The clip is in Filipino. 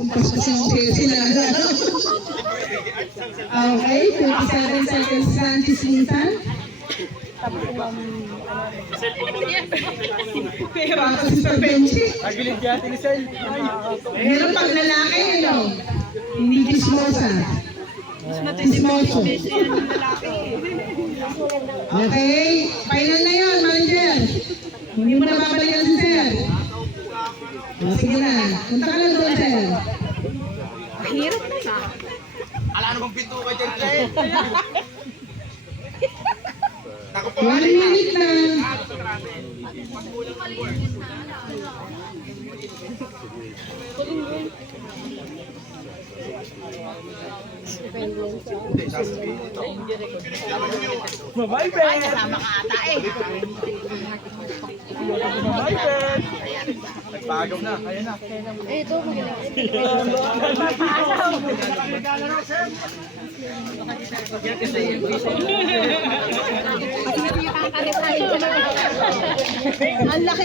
Paspasing sila. Okay, 27 seconds Sanchez minsan. Para si Sir Benji. Agilid yata ni Sel. Meron pag lalaki, no? Hindi chismosa. Chismoso. Okay, final na yun, manager. Hindi mo na babalikan si Sir. Sige na, punta ka lang doon, Sir. Hirap na sa. Ala ano bang pinto ka dyan, Sel? 1 minute na. Bye, Ben! Kasama ka ata eh. Bye, Ben! Nagpagaw na, kaya na. Eh, ito magaling. Ang laki